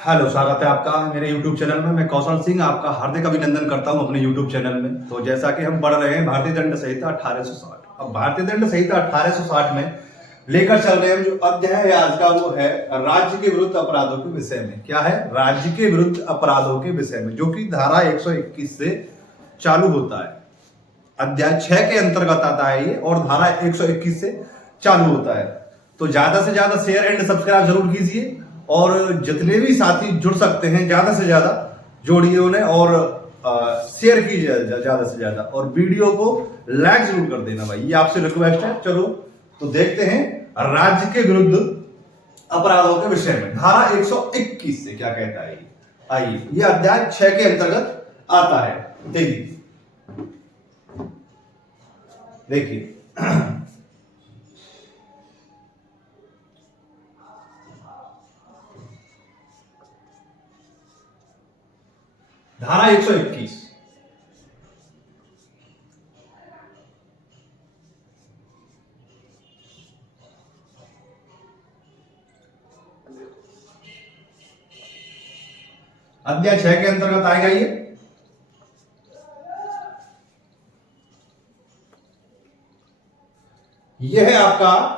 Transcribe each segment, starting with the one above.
Hello, स्वागत है आपका मेरे YouTube चैनल में। मैं कौशल सिंह आपका हार्दिक अभिनंदन करता हूं अपने YouTube चैनल में। तो जैसा कि हम पढ़ रहे हैं भारतीय दंड संहिता 1860। अब भारतीय दंड संहिता 1860 में लेकर चल रहे हैं जो अध्याय है आज का, वो है राज्य के विरुद्ध अपराधों के विषय में। क्या है? राज्य के विरुद्ध अपराधों के विषय में, जो कि धारा 121 से चालू होता है। अध्याय 6 के अंतर्गत आता है ये, और धारा 121 से चालू होता है। तो ज्यादा से ज्यादा शेयर एंड सब्सक्राइब जरूर कीजिए, और जितने भी साथी जुड़ सकते हैं ज्यादा से ज्यादा जोड़िए उन्हें, और शेयर कीजिए ज्यादा से ज्यादा, और वीडियो को लाइक जरूर कर देना भाई, ये आपसे रिक्वेस्ट है। चलो तो देखते हैं राज्य के विरुद्ध अपराधों के विषय में धारा 121 से क्या कहता है। आइए, ये अध्याय 6 के अंतर्गत आता है। देखिए देखिए धारा 121। अध्याय 6 के अंतर्गत आएगा ये। यह है आपका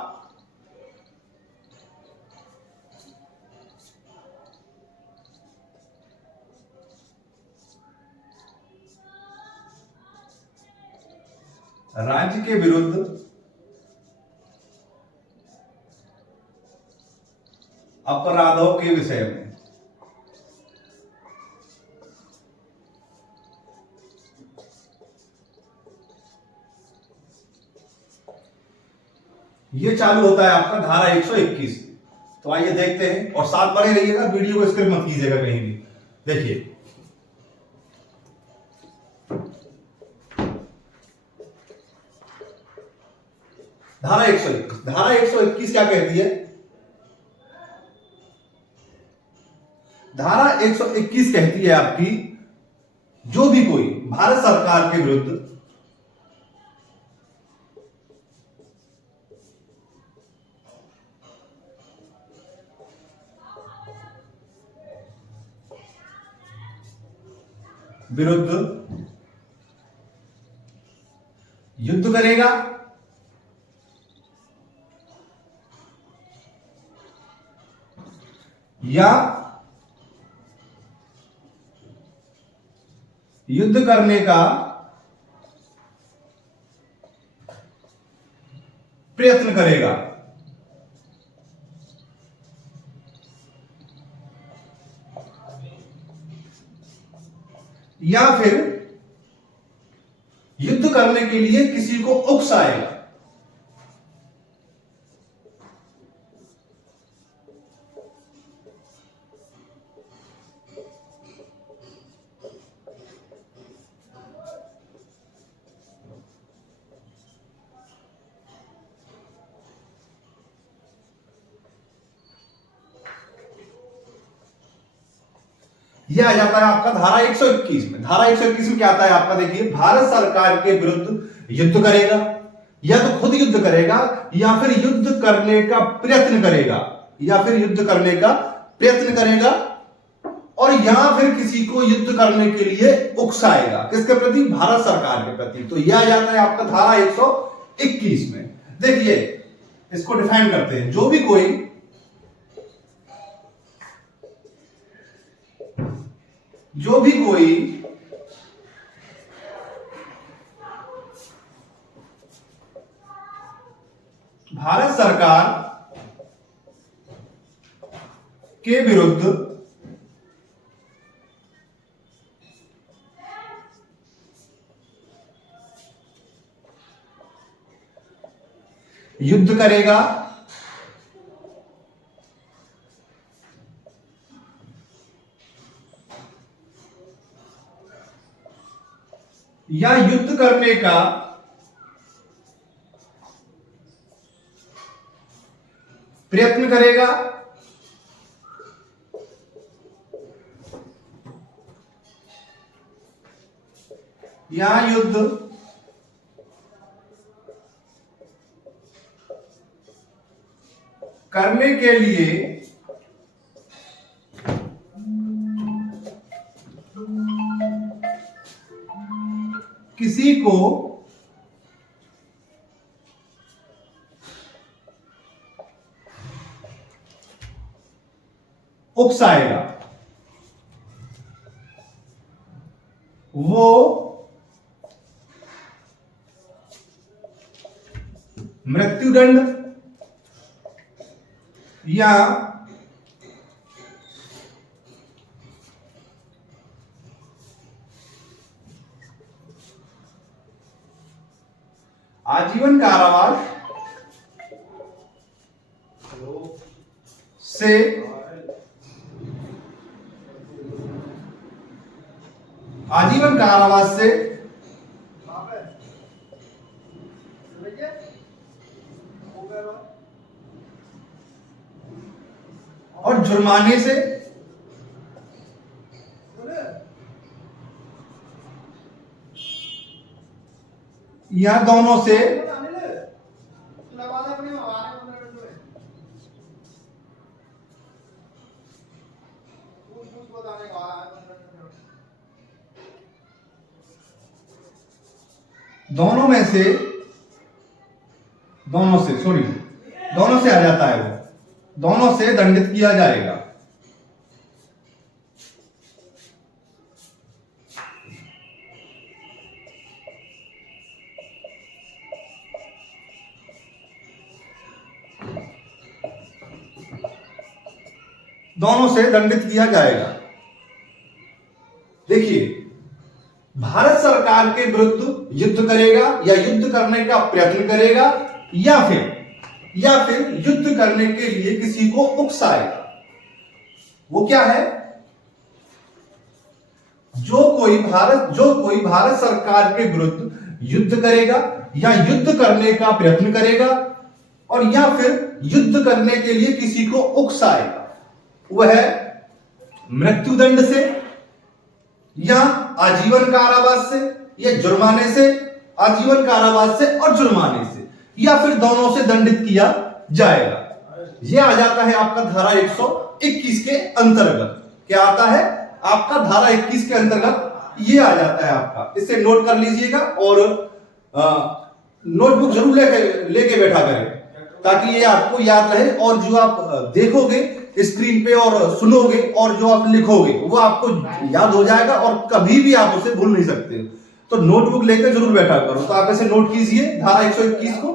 राज्य के विरुद्ध अपराधों के विषय में। ये चालू होता है आपका धारा 121। तो आइए देखते हैं, और साथ बने रहिएगा, वीडियो को स्किप मत कीजिएगा कहीं भी। देखिए धारा 121। धारा 121 क्या कहती है? धारा 121 कहती है आपकी, जो भी कोई भारत सरकार के विरुद्ध युद्ध करेगा या युद्ध करने का प्रयत्न करेगा, या फिर युद्ध करने के लिए किसी को उकसाएगा। यह आ जाता है आपका धारा 121 में। धारा 121 में क्या आता है आपका? देखिए, भारत सरकार के विरुद्ध युद्ध करेगा, या तो खुद युद्ध करेगा, या फिर युद्ध करने का प्रयत्न करेगा, या फिर युद्ध करने का प्रयत्न करेगा, और या फिर किसी को युद्ध करने के लिए उकसाएगा। किसके प्रति? भारत सरकार के प्रति। तो यह आ जाता है आपका धारा 121 में। देखिए, इसको डिफाइन करते हैं। जो भी कोई भारत सरकार के विरुद्ध युद्ध करेगा, या युद्ध करने का प्रयत्न करेगा, या युद्ध करने के लिए किसी को उकसाएगा, वो मृत्युदंड या आजीवन कारावास से आजीवन कारावास से और जुर्माने से या दोनों से दोनों में से दोनों से आ जाता है, वो दोनों से दंडित किया जाएगा। दोनों से दंडित किया जाएगा। देखिए, भारत सरकार के विरुद्ध युद्ध करेगा या युद्ध करने का प्रयत्न करेगा या फिर युद्ध करने के लिए किसी को उकसाएगा, वो क्या है? जो कोई भारत सरकार के विरुद्ध युद्ध करेगा या युद्ध करने का प्रयत्न करेगा और या फिर युद्ध करने के लिए किसी को उकसाएगा, वह मृत्युदंड से या आजीवन कारावास से या जुर्माने से, आजीवन कारावास से और जुर्माने से, या फिर दोनों से दंडित किया जाएगा। यह आ जाता है आपका धारा 121 के अंतर्गत। क्या आता है आपका? धारा 21 के अंतर्गत ये आ जाता है आपका। इसे नोट कर लीजिएगा और नोटबुक जरूर लेके बैठा करें ताकि ये आपको याद रहे, और जो आप देखोगे स्क्रीन पे और सुनोगे और जो आप लिखोगे वो आपको याद हो जाएगा और कभी भी आप उसे भूल नहीं सकते। तो नोटबुक लेकर जरूर बैठा करो। तो आप इसे नोट कीजिए धारा 121 को।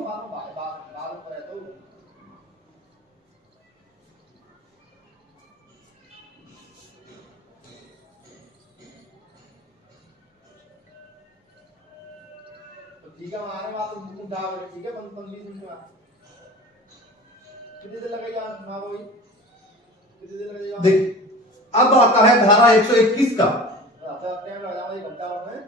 ठीक है, हमारे बात ठीक है, 15-20 मिनट में कितने दिन लगेगा? हाँ वही कितने दिन लगेगा? देख, अब आता है धारा 121 का। अच्छा, टाइम लग जाएगा 1 घंटा में।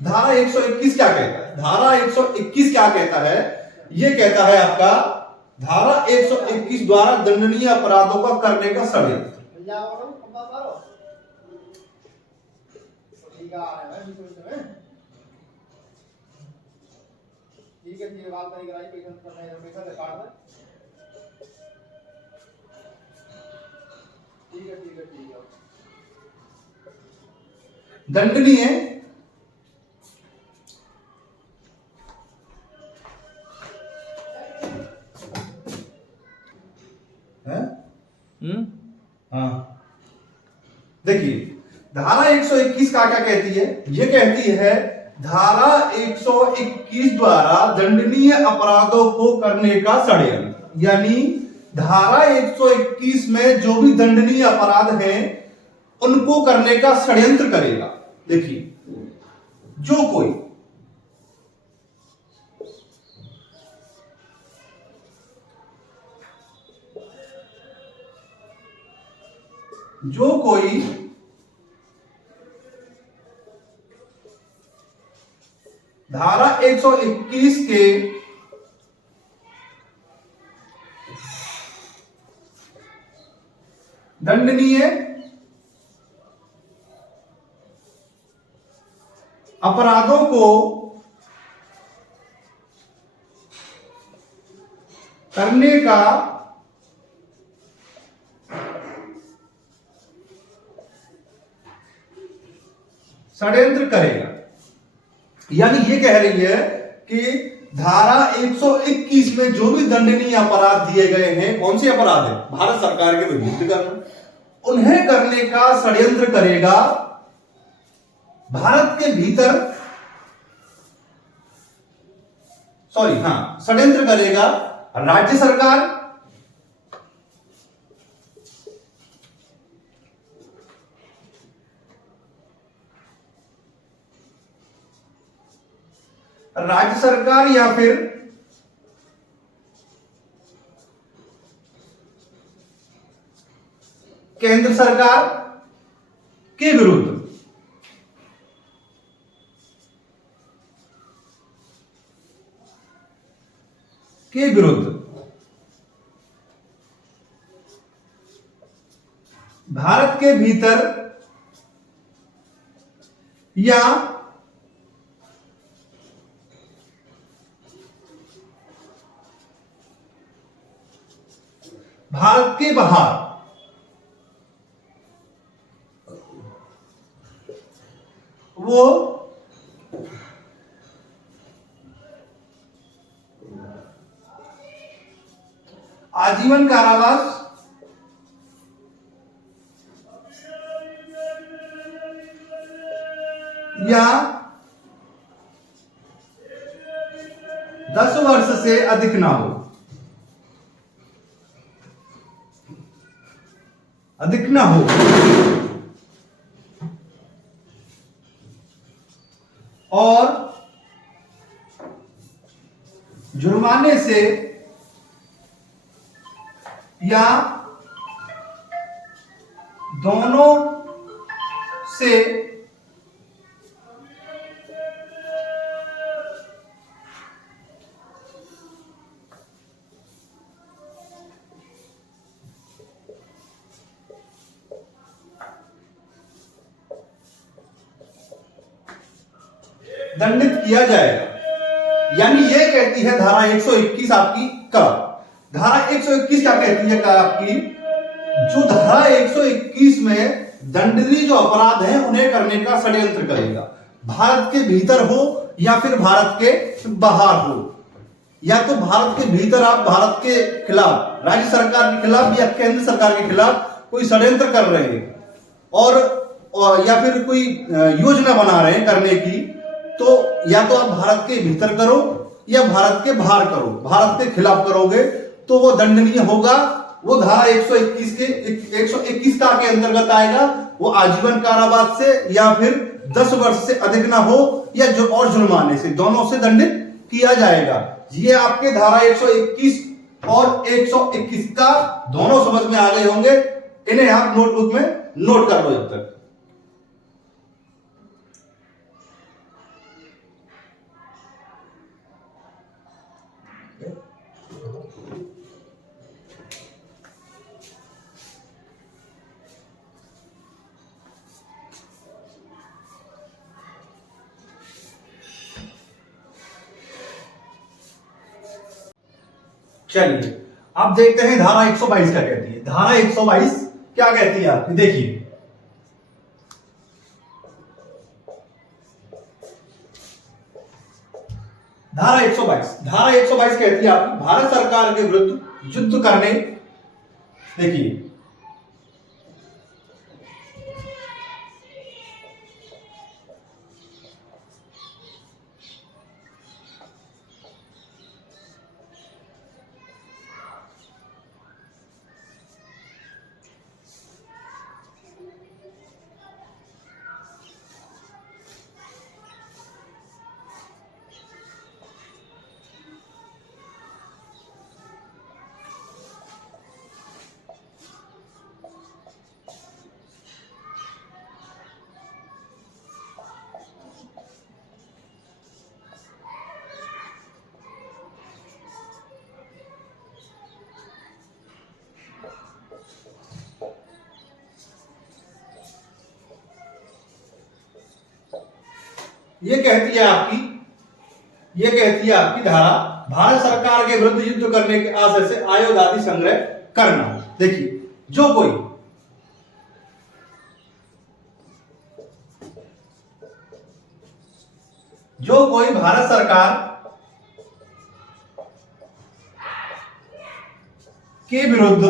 धारा 121 क्या कहता है? धारा 121 क्या कहता है? ये कहता है आपका धारा 121 द्वारा दंडनीय अपराधों का करने का षड्यंत्र। ठीक है, बात नहीं कराई, पेशेंट करना है, पेशेंट रिकॉर्ड में। ठीक है। दंडनीय है? हाँ, देखिए धारा 121 का क्या कहती है? ये कहती है धारा 121 द्वारा दंडनीय अपराधों को करने का षड्यंत्र, यानी धारा 121 में जो भी दंडनीय अपराध हैं उनको करने का षड्यंत्र करेगा। देखिए, जो कोई धारा 121 के दंडनीय अपराधों को करने का षड्यंत्र करेगा। यानी ये कह रही है कि धारा 121 में जो भी दंडनीय अपराध दिए गए हैं, कौन से अपराध है? भारत सरकार के विरुद्ध करना, उन्हें करने का षड्यंत्र करेगा भारत के भीतर, षड्यंत्र करेगा राज्य सरकार, या फिर केंद्र सरकार के विरुद्ध। भारत के भीतर या भारत के बाहर वो आजीवन कारावास या 10 वर्ष से अधिक ना हो, और जुर्माने से या दोनों से दंडित किया जाएगा। यानी यह कहती है धारा 121 आपकी का, धारा 121 क्या कहती है का आपकी, जो धारा 121 में दंडनीय जो अपराध हैं उन्हें करने का षड्यंत्र करेगा, भारत के भीतर हो या फिर भारत के बाहर हो। या तो भारत के भीतर आप भारत के खिलाफ, राज्य सरकार के खिलाफ या केंद्र सरकार के खिलाफ कोई षड्यंत्र कर रहे हैं और या फिर कोई योजना बना रहे हैं करने की, तो या तो आप भारत के भीतर करो या भारत के बाहर करो, भारत के खिलाफ करोगे तो वो दंडनीय होगा। वो धारा 121 का के अंतर्गत आएगा, वो आजीवन कारावास से या फिर 10 वर्ष से अधिक ना हो या जो और जुर्माने से, दोनों से दंडित किया जाएगा। ये आपके धारा 121 और 121 का दोनों समझ में आ गए होंगे, इन्हें आप नोटबुक में नोट कर लो जब तक। चलिए अब देखते हैं धारा 122 क्या कहती है। धारा 122 क्या कहती है आपकी, देखिए धारा 122 कहती है आपकी भारत सरकार के विरुद्ध युद्ध करने, देखिए ये कहती है आपकी धारा भारत सरकार के विरुद्ध युद्ध करने के आशय से आयुध आदि संग्रह करना। देखिए जो कोई जो कोई भारत सरकार के विरुद्ध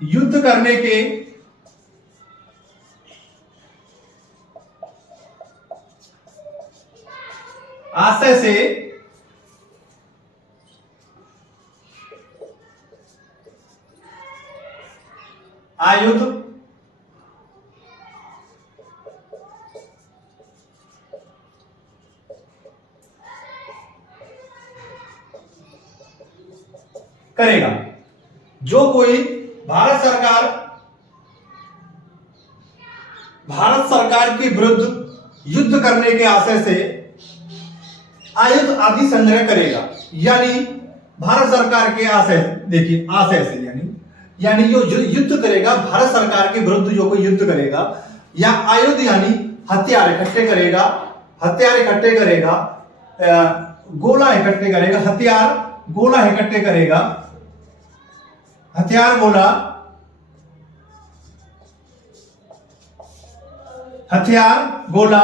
युद्ध करने के आशय से आयुध करेगा। जो कोई भारत सरकार के विरुद्ध युद्ध करने के आशय से आयुध आदि संग्रह करेगा, यानी भारत सरकार के आशय, देखिए आशय से यानी जो युद्ध करेगा, भारत सरकार के विरुद्ध जो कोई युद्ध करेगा, या आयुध यानी हथियार इकट्ठे करेगा, गोला इकट्ठे करेगा, गोला इकट्ठे करेगा, हथियार गोला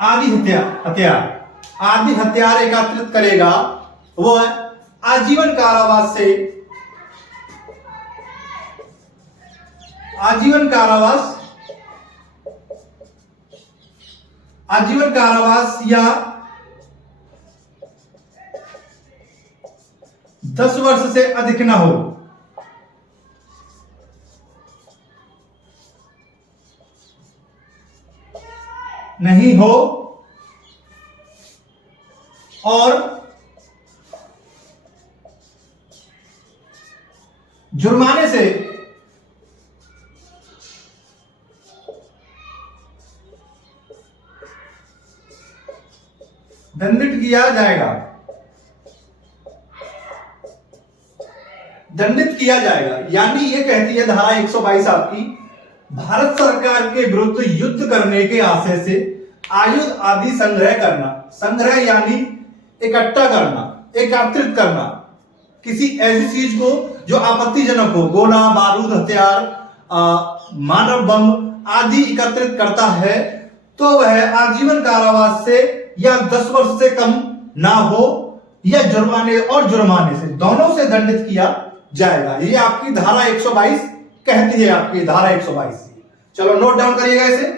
आदि हथियार एकत्रित करेगा। वह आजीवन कारावास या 10 वर्ष से अधिक ना हो। नहीं हो और जुर्माने से दंडित किया जाएगा। यानी ये कहती है धारा 122 आपकी, भारत सरकार के विरुद्ध युद्ध करने के आशय से आयुध आदि संग्रह यानी इकट्ठा करना, एकत्रित करना किसी ऐसी चीज को जो आपत्तिजनक हो, गोला बारूद हथियार मानव बम आदि एकत्रित करता है, तो वह आजीवन कारावास से या 10 वर्ष से कम ना हो, या जुर्माने से दोनों से दंडित किया जाएगा। ये आपकी धारा 122 कहती है, आपकी धारा 122। चलो नोट डाउन करिएगा इसे।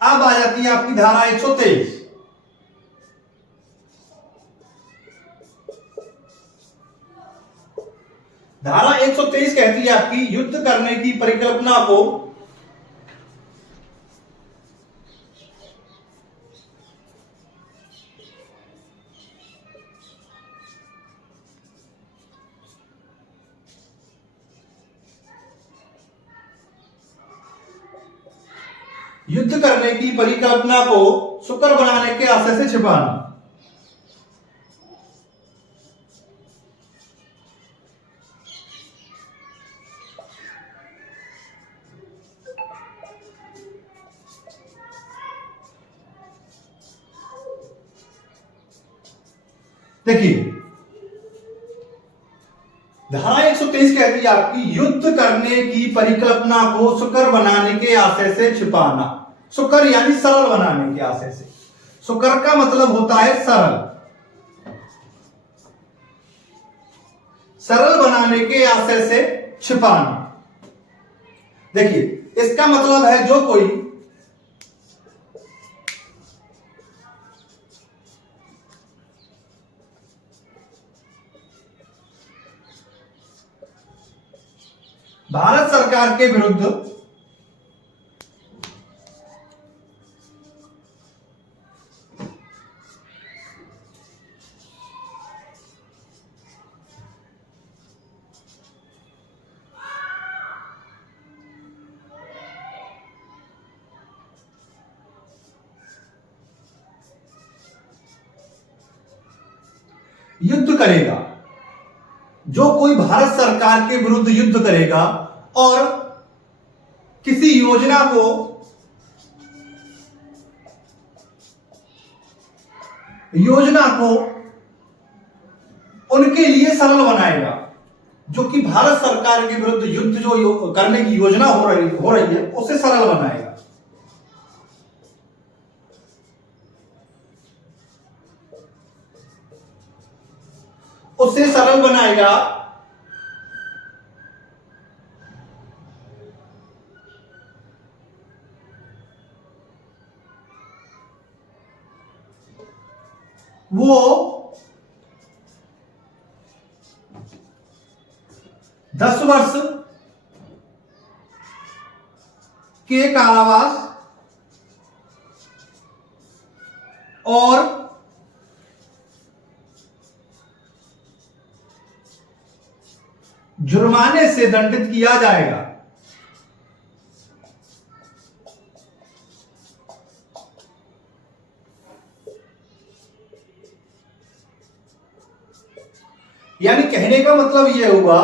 अब आ जाती है आपकी धारा 123। धारा 123 कहती है आपकी युद्ध करने की परिकल्पना को सुकर बनाने के आशय से छिपाना। देखिए धारा 123 कहती है आपकी युद्ध करने की परिकल्पना को सुकर बनाने के आशय से छिपाना। सुकर यानी सरल बनाने के आशय से। सुकर का मतलब होता है सरल बनाने के आशय से छिपाना। देखिए इसका मतलब है जो कोई भारत सरकार के विरुद्ध करेगा, जो कोई भारत सरकार के विरुद्ध युद्ध करेगा और किसी योजना को उनके लिए सरल बनाएगा, जो कि भारत सरकार के विरुद्ध युद्ध जो करने की योजना हो रही है उसे सरल बनाएगा। उसे सरल बनाएगा वो 10 वर्ष के कारावास और जुर्माने से दंडित किया जाएगा। यानी कहने का मतलब यह हुआ,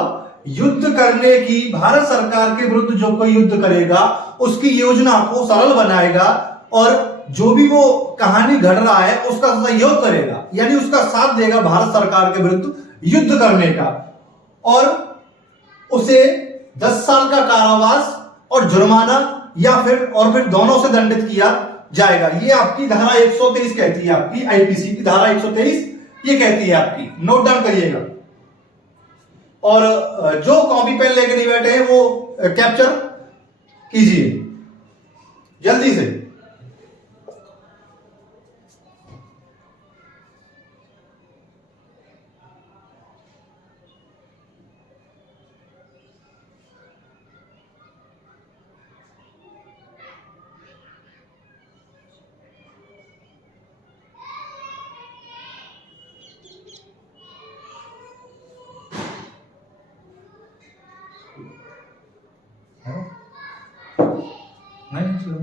युद्ध करने की भारत सरकार के विरुद्ध जो कोई युद्ध करेगा उसकी योजना को सरल बनाएगा और जो भी वो कहानी घड़ रहा है उसका सहयोग करेगा, यानी उसका साथ देगा भारत सरकार के विरुद्ध युद्ध करने का, और उसे 10 साल का कारावास और जुर्माना या फिर दोनों से दंडित किया जाएगा। ये आपकी धारा 123 कहती है, आपकी आईपीसी की धारा 123 ये कहती है आपकी, नोट डाउन करिएगा। और जो कॉपी पेन लेके नहीं बैठे हैं वो कैप्चर कीजिए जल्दी से। नहीं चलो।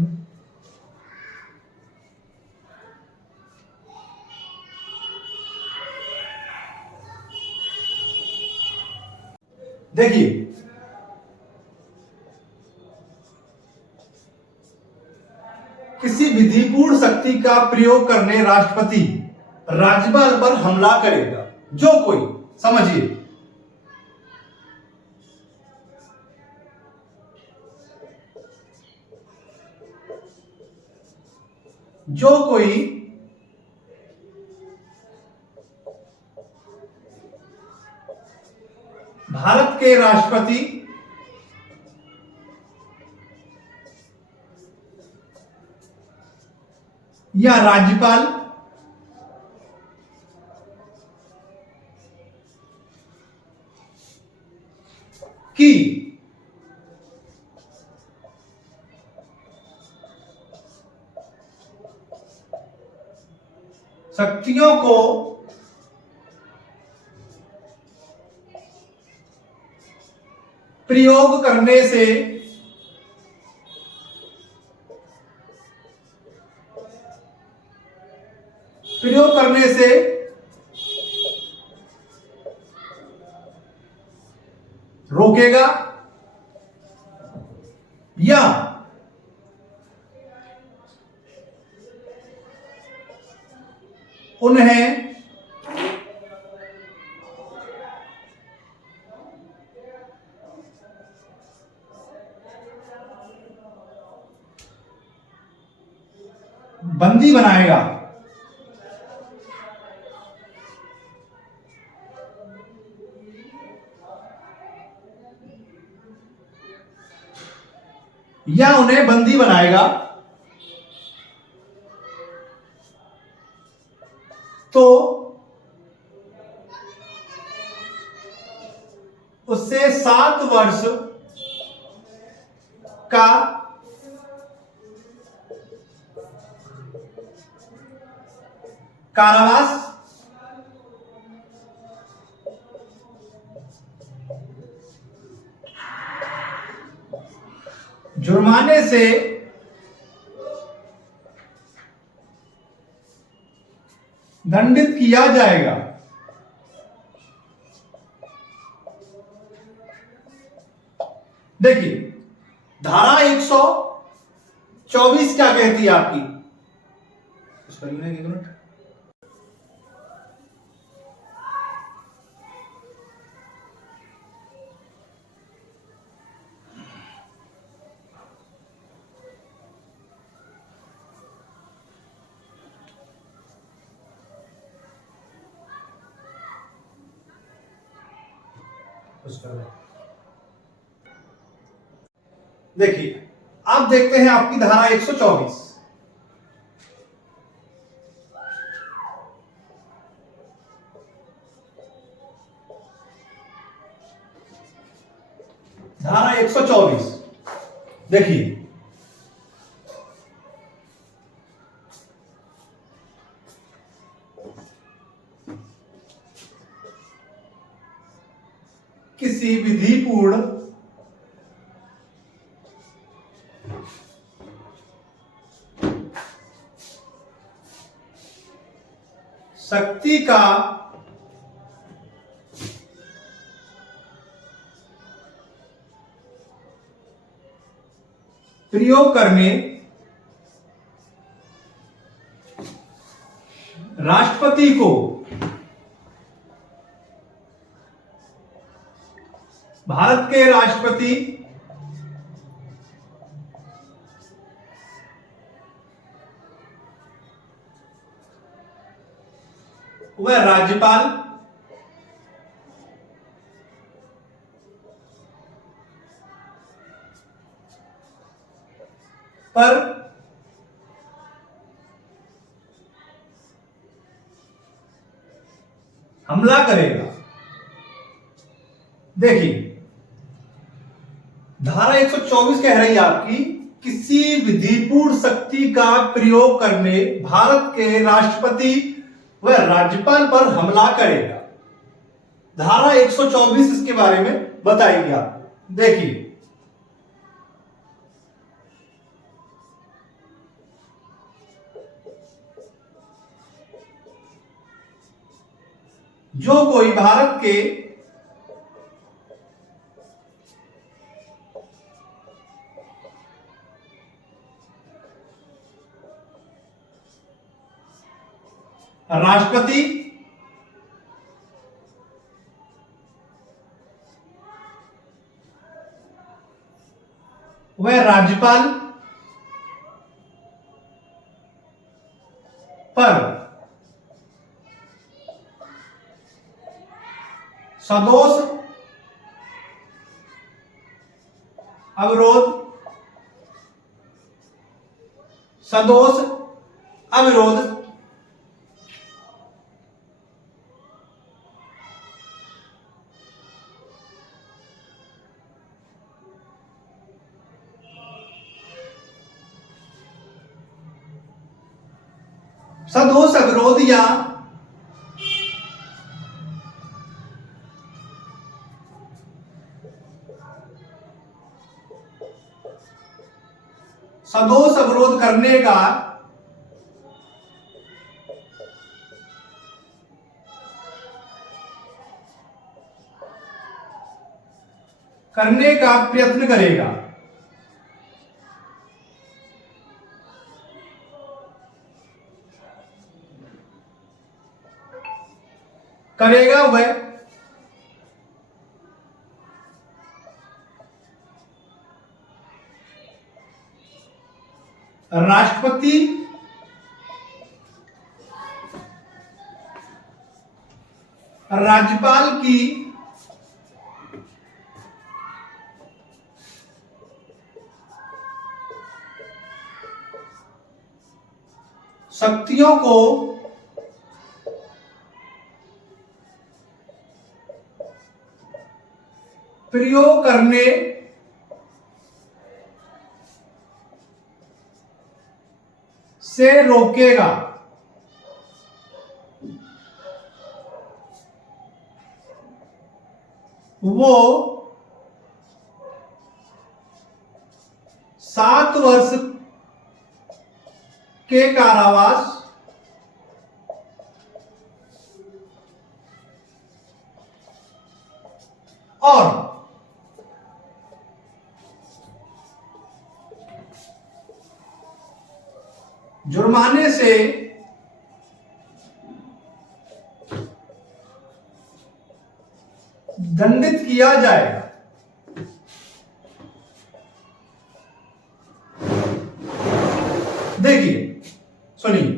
देखिए, किसी विधिपूर्ण शक्ति का प्रयोग करने राष्ट्रपति राज्यपाल पर हमला करेगा, जो कोई, समझिए, जो कोई भारत के राष्ट्रपति या राज्यपाल की शक्तियों को प्रयोग करने से रोकेगा या उन्हें बंदी बनाएगा। या उन्हें बंदी बनाएगा तो उससे 7 वर्ष का कारावास जुर्माने से दंडित किया जाएगा। देखिए धारा 124 क्या कहती है आपकी, कुछ करिए ना, 1 मिनट। देखिए आप देखते हैं आपकी धारा 124, धारा 124 देखिए किसी विधिपूर्ण शक्ति का प्रयोग करने राष्ट्रपति को भारत के राष्ट्रपति व राज्यपाल पर हमला करेगा। देखिए धारा 124 कह रही है आपकी किसी विधिपूर्ण शक्ति का प्रयोग करने भारत के राष्ट्रपति व राज्यपाल पर हमला करेगा। धारा 124 इसके बारे में बताएगी आपको। देखिए जो कोई भारत के राष्ट्रपति व राज्यपाल पर सदोष अविरोध सदोष अविरोध या सदोष अवरोध करने का प्रयत्न करेगा। वह राष्ट्रपति राज्यपाल की शक्तियों को प्रयोग करने से रोकेगा। वो 7 वर्ष के कारावास और जुर्माने से दंडित किया जाएगा। देखिए सुनिए,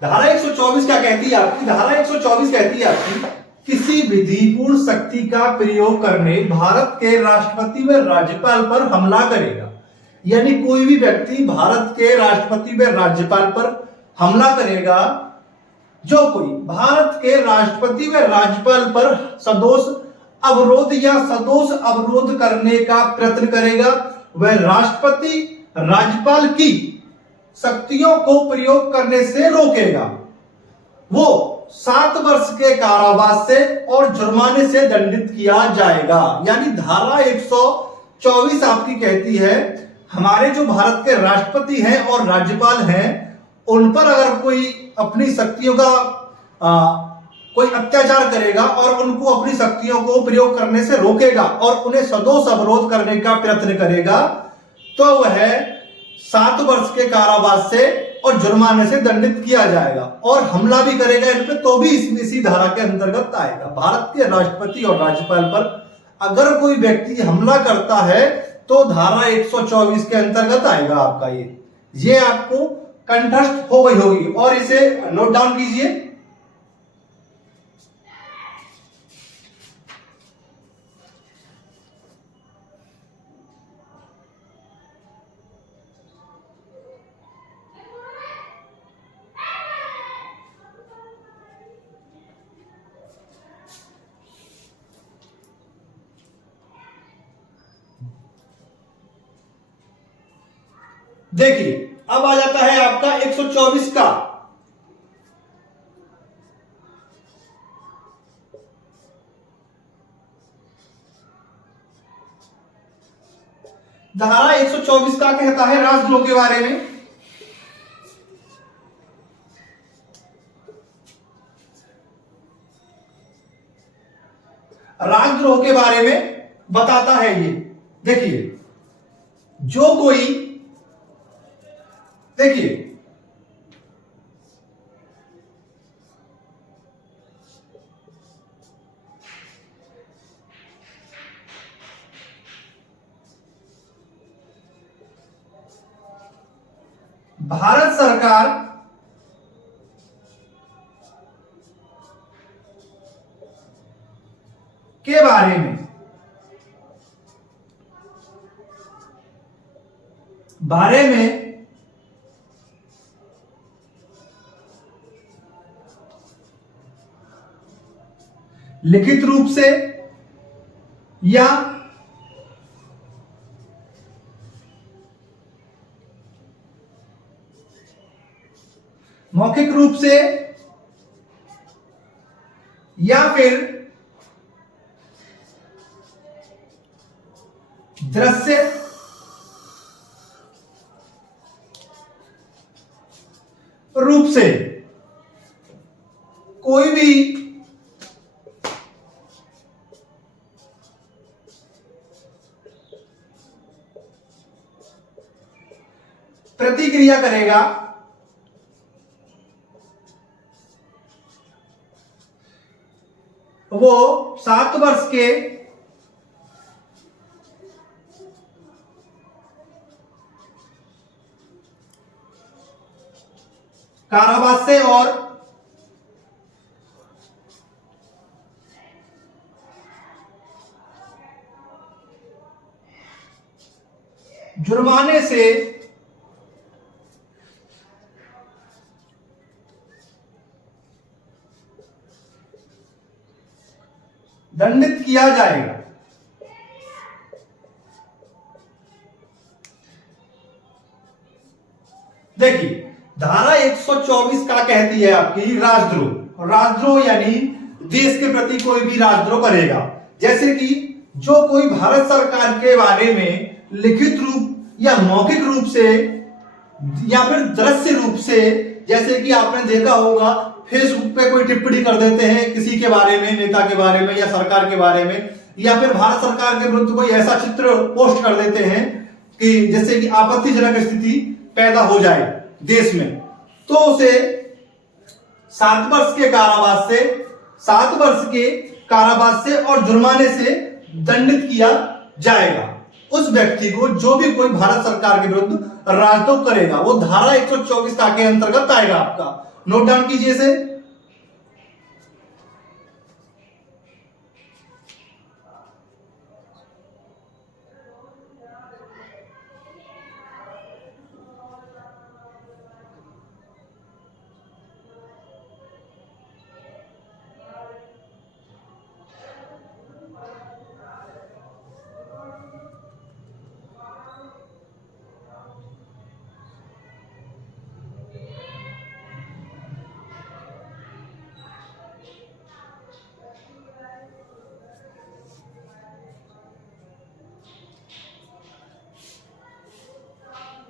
धारा 124 क्या कहती है आपकी? धारा 124 कहती है आपकी, किसी विधिपूर्ण शक्ति का प्रयोग करने भारत के राष्ट्रपति व राज्यपाल पर हमला करेगा। यानी कोई भी व्यक्ति भारत के राष्ट्रपति व राज्यपाल पर हमला करेगा, जो कोई भारत के राष्ट्रपति व राज्यपाल पर सदोष अवरोध या सदोष अवरोध करने का प्रयत्न करेगा, वह राष्ट्रपति राज्यपाल की शक्तियों को प्रयोग करने से रोकेगा, वो 7 वर्ष के कारावास से और जुर्माने से दंडित किया जाएगा। यानी धारा 124 आपकी कहती है, हमारे जो भारत के राष्ट्रपति हैं और राज्यपाल हैं, उन पर अगर कोई अपनी शक्तियों का कोई अत्याचार करेगा और उनको अपनी शक्तियों को प्रयोग करने से रोकेगा और उन्हें सदोष अवरोध करने का प्रयत्न करेगा, तो वह 7 वर्ष के कारावास से और जुर्माने से दंडित किया जाएगा। और हमला भी करेगा इन पे तो भी इसी धारा के अंतर्गत आएगा। भारत के राष्ट्रपति और राज्यपाल पर अगर कोई व्यक्ति हमला करता है तो धारा 124 के अंतर्गत आएगा आपका। ये आपको कंठस्थ हो गई होगी और इसे नोट डाउन कीजिए। देखिए अब आ जाता है आपका 124 का धारा 124 का कहता है राजद्रोह के बारे में। राजद्रोह के बारे में बताता है ये। देखिए जो कोई, देखिए भारत सरकार के बारे में लिखित रूप से या मौखिक रूप से या फिर दृश्य रूप से कोई भी प्रतिक्रिया करेगा वो 7 वर्ष के कारावास से और जुर्माने से दंडित किया जाएगा। देखिए धारा 124 का कहती है आपकी राजद्रोह। राजद्रोह यानी देश के प्रति कोई भी राजद्रोह करेगा, जैसे कि जो कोई भारत सरकार के बारे में लिखित रूप या मौखिक रूप से या फिर दृश्य रूप से, जैसे कि आपने देखा होगा फेसबुक पे कोई टिप्पणी कर देते हैं किसी के बारे में, नेता के बारे में या सरकार के बारे में, या फिर भारत सरकार के विरुद्ध कोई ऐसा चित्र पोस्ट कर देते हैं कि जिससे कि आपत्तिजनक स्थिति पैदा हो जाए देश में, तो उसे 7 वर्ष के कारावास से और जुर्माने से दंडित किया जाएगा उस व्यक्ति को जो भी कोई भारत सरकार के विरुद्ध राजद्रोह करेगा। वो धारा 124 के अंतर्गत आएगा। आपका नोट डाउन कीजिए इसे।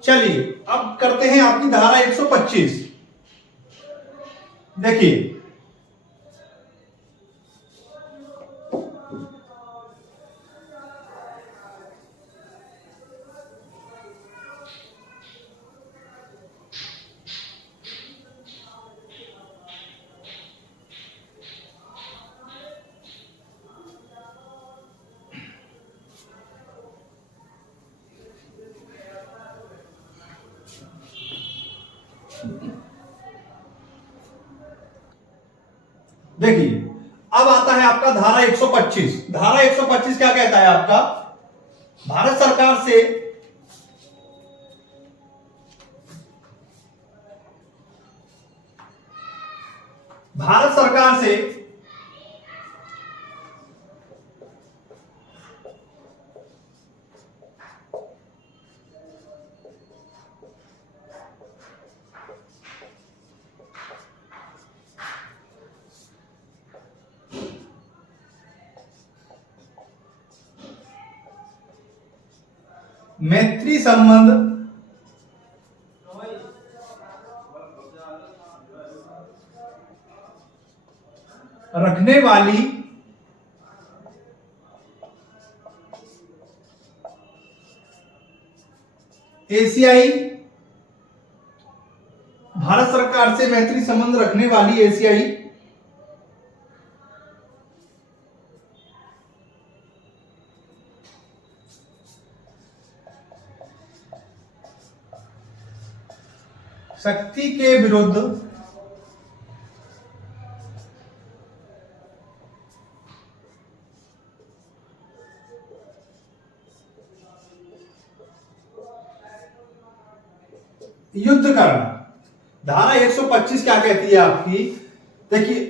चलिए अब करते हैं आपकी धारा 125। देखिए देखिए अब आता है आपका धारा 125। धारा 125 क्या कहता है आपका? भारत सरकार से मैत्री संबंध रखने वाली एशियाई भारत सरकार से मैत्री संबंध रखने वाली एशियाई शक्ति के विरुद्ध युद्ध करना। धारा 125 क्या कहती है आपकी? देखिए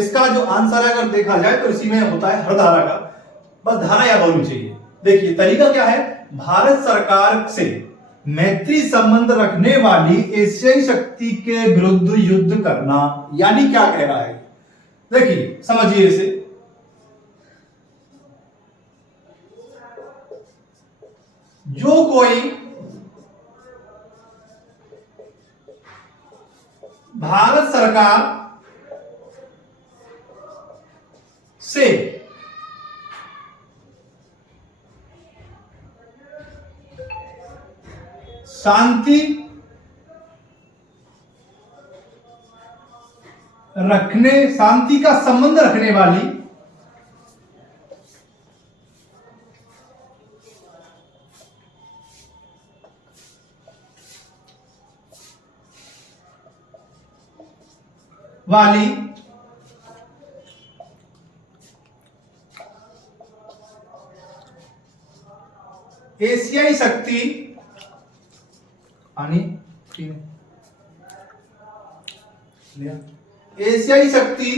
इसका जो आंसर है अगर देखा जाए तो इसी में होता है हर धारा का, बस धारा याद होनी चाहिए। देखिए तरीका क्या है? भारत सरकार से मैत्री संबंध रखने वाली एशियाई शक्ति के विरुद्ध युद्ध करना, यानी क्या कह रहा है? देखिए समझिए इसे। जो कोई भारत सरकार से शांति का संबंध रखने वाली एशियाई शक्ति एशियाई शक्ति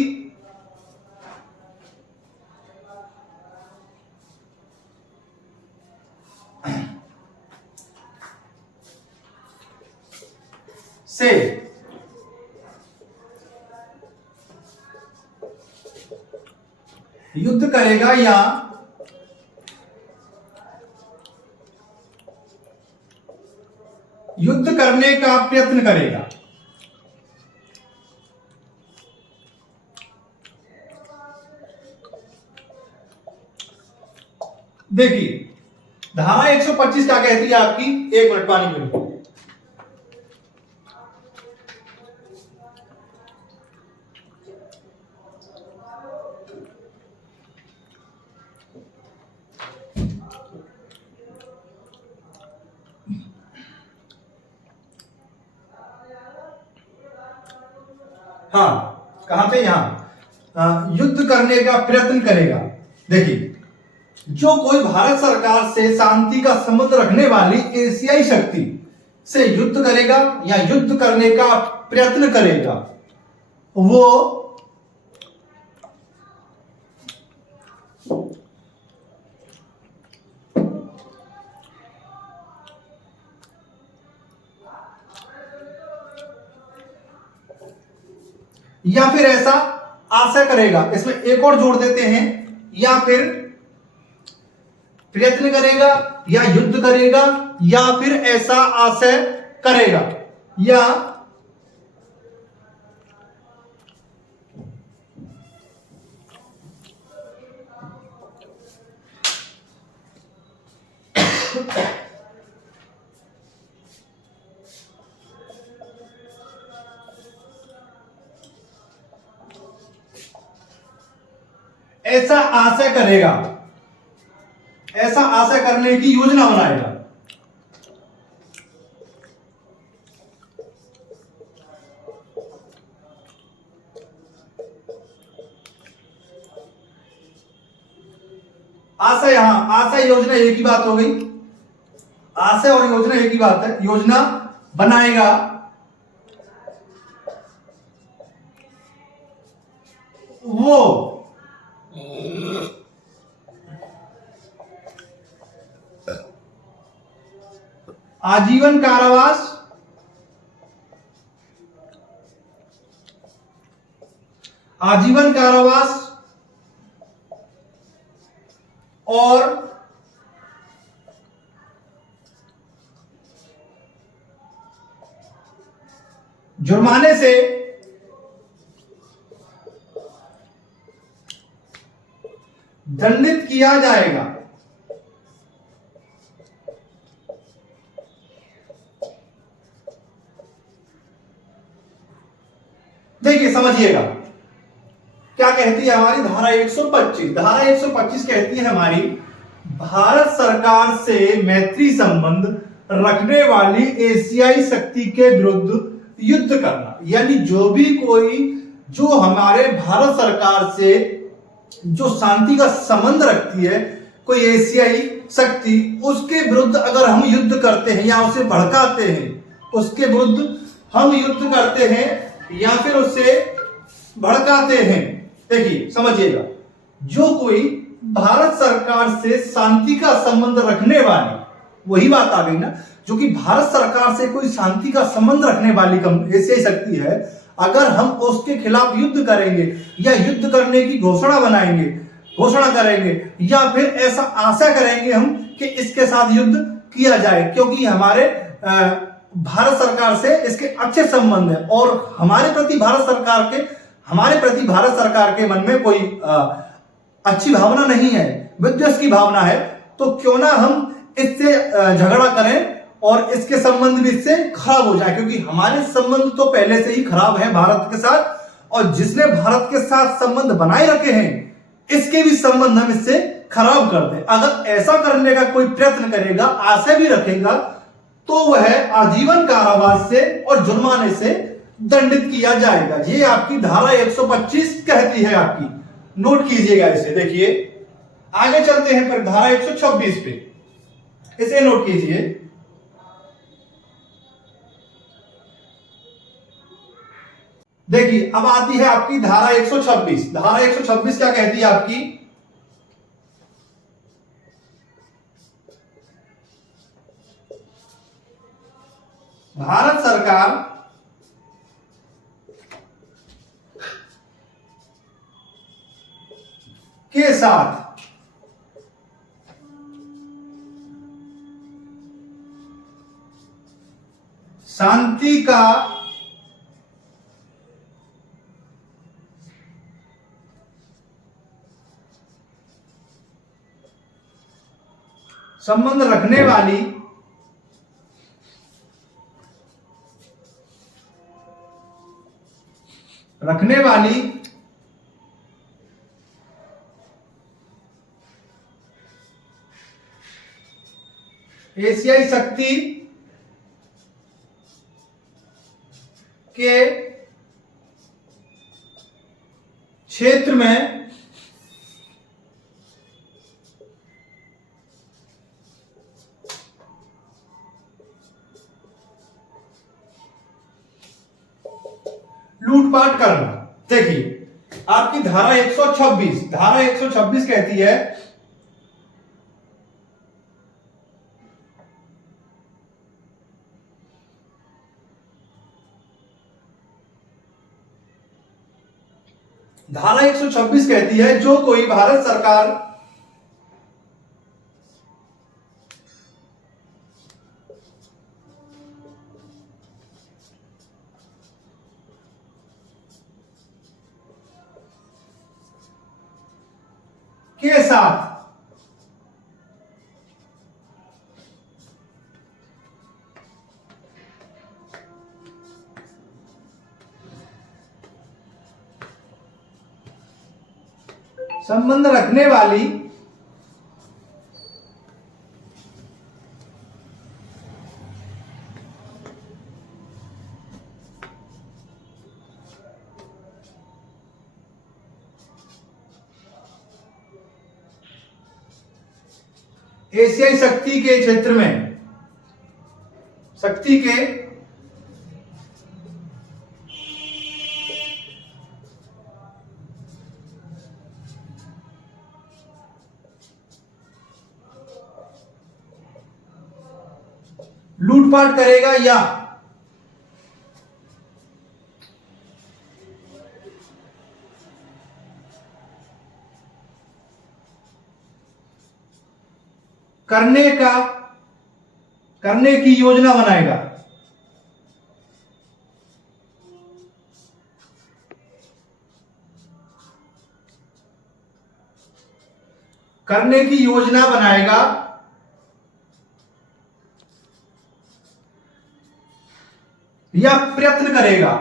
से युद्ध करेगा या युद्ध करने का प्रयत्न करेगा। देखिए धारा 125 क्या कहती है आपकी? एक मिनट पानी पी लो। हाँ, कहां पे? यहां युद्ध करने का प्रयत्न करेगा। देखिए, जो कोई भारत सरकार से शांति का संबंध रखने वाली एशियाई शक्ति से युद्ध करेगा या युद्ध करने का प्रयत्न करेगा, वो या फिर ऐसा आशय करेगा, इसमें एक और जोड़ देते हैं, या फिर प्रयत्न करेगा या युद्ध करेगा या फिर ऐसा आशय करेगा, या ऐसा आशय करेगा, ऐसा आशय करने की योजना बनाएगा। आशय, यहां आशय योजना एक ही बात हो गई। आशय और योजना एक ही बात है। योजना बनाएगा, वो आजीवन कारावास, आजीवन कारावास और जुर्माने से दंडित किया जाएगा। देखिए, समझिएगा क्या कहती है हमारी धारा 125। धारा 125 कहती है हमारी, भारत सरकार से मैत्री संबंध रखने वाली एशियाई शक्ति के विरुद्ध युद्ध करना। यानी जो भी कोई जो हमारे भारत सरकार से जो शांति का संबंध रखती है, कोई एशियाई शक्ति, उसके विरुद्ध अगर हम युद्ध करते हैं या उसे भड़काते हैं, उसके विरुद्ध हम युद्ध करते हैं या फिर उसे भड़काते हैं। देखिए, समझिएगा, जो कोई भारत सरकार से शांति का संबंध रखने वाली, वही बात आ गई ना, जो कि भारत सरकार से कोई शांति का संबंध रखने वाली एशियाई शक्ति है, अगर हम उसके खिलाफ युद्ध करेंगे या युद्ध करने की घोषणा करेंगे या फिर ऐसा आशा करेंगे हम कि इसके साथ युद्ध किया जाए, क्योंकि हमारे भारत सरकार से इसके अच्छे संबंध है और हमारे प्रति भारत सरकार के मन में कोई अच्छी भावना नहीं है, विद्वेष की भावना है, तो क्यों ना हम इससे झगड़ा करें और इसके संबंध भी इससे खराब हो जाए, क्योंकि हमारे संबंध तो पहले से ही खराब है भारत के साथ, और जिसने भारत के साथ संबंध बनाए रखे हैं इसके भी संबंध हम इससे खराब कर दें। अगर ऐसा करने का कोई प्रयत्न करेगा, आशय भी रखेगा, तो वह आजीवन कारावास से और जुर्माने से दंडित किया जाएगा। ये आपकी धारा 125 कहती है आपकी, नोट कीजिएगा इसे। देखिए, आगे चलते हैं फिर धारा 126 पे, इसे नोट कीजिए। देखिए, अब आती है आपकी धारा 126। धारा 126 क्या कहती है आपकी? भारत सरकार के साथ शांति का संबंध रखने वाली एशियाई शक्ति के क्षेत्र में लूटपाट करना। देखिए आपकी धारा 126 कहती है धारा 126 कहती है जो कोई भारत सरकार के साथ संबंध रखने वाली एशियाई शक्ति के क्षेत्र में शक्ति के लूटपाट करेगा या करने की योजना बनाएगा। करने की योजना बनाएगा या प्रयत्न करेगा।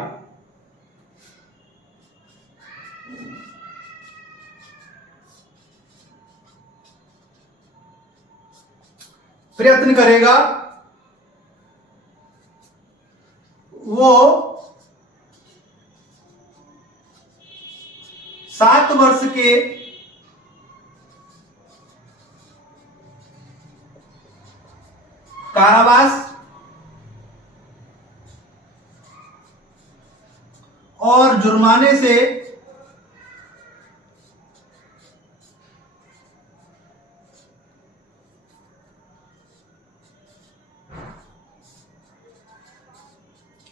प्रयत्न करेगा वो 7 वर्ष के कारावास और जुर्माने से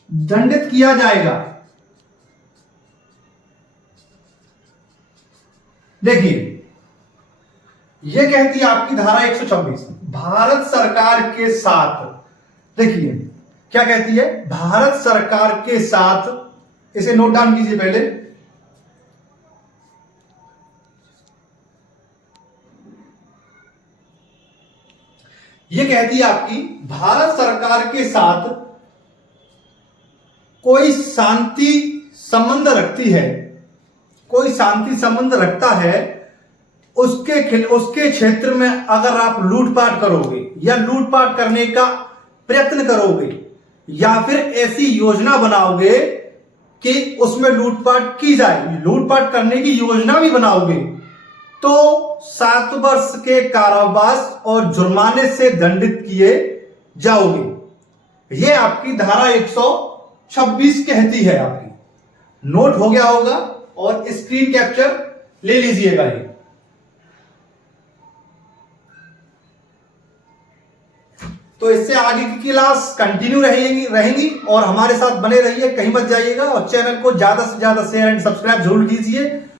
दंडित किया जाएगा। देखिए यह कहती है आपकी धारा 126 भारत सरकार के साथ। देखिए क्या कहती है, भारत सरकार के साथ, इसे नोट डाउन कीजिए पहले। यह कहती है आपकी भारत सरकार के साथ कोई शांति संबंध रखती है, कोई शांति संबंध रखता है, उसके क्षेत्र में अगर आप लूटपाट करोगे या लूटपाट करने का प्रयत्न करोगे या फिर ऐसी योजना बनाओगे कि उसमें लूटपाट की जाए, लूटपाट करने की योजना भी बनाओगे, तो 7 वर्ष के कारावास और जुर्माने से दंडित किए जाओगे। यह आपकी धारा 126 कहती है। आपकी नोट हो गया होगा और स्क्रीन कैप्चर ले लीजिएगा। ये तो इससे आगे की क्लास कंटिन्यू रहेंगी और हमारे साथ बने रहिए, कहीं मत जाइएगा और चैनल को ज्यादा से ज्यादा शेयर एंड सब्सक्राइब जरूर कीजिए।